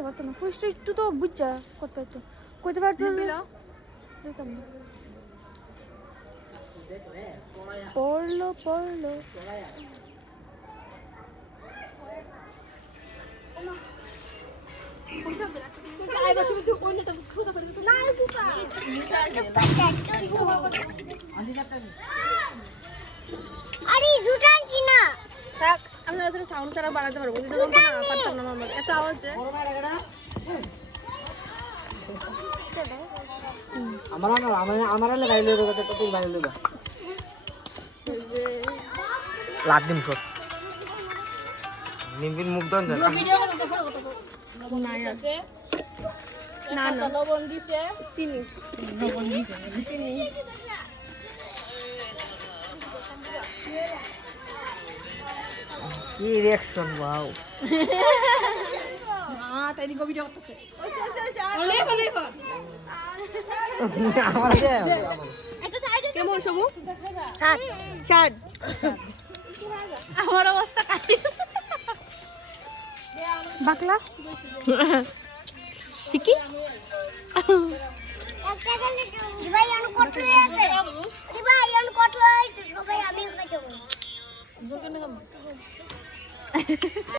পারতো না ফুসটা একটু তো বুঝছা করতে হতো কইতে পারতো পড়লো পড়লো আরে জুতা আনছি না থাক আমরা আসলে সাউন্ড ছাড়া বানাতে পারবো কিন্তু না পারতাম না মামা এত আওয়াজ আমার গাড়ি লইব তো তুই গাড়ি লইবা লাগ দিম সব নিমবিন মুখ দন ভিডিও করতে ফটো কত নাই আছে না না লবণ দিছে চিনি লবণ দিছে চিনি কি রিঅ্যাকশন ওয়াও তাই দিকে ভিডিও করতেছে ওলে বলে আমার দে কেমন সবু স্বাদ স্বাদ আমার অবস্থা কাটি বাকলা ঠিকই একটা গেলে ভাই আনো কটলো আছে ভাই আনো কটলো আছে সবাই আমি খাইতে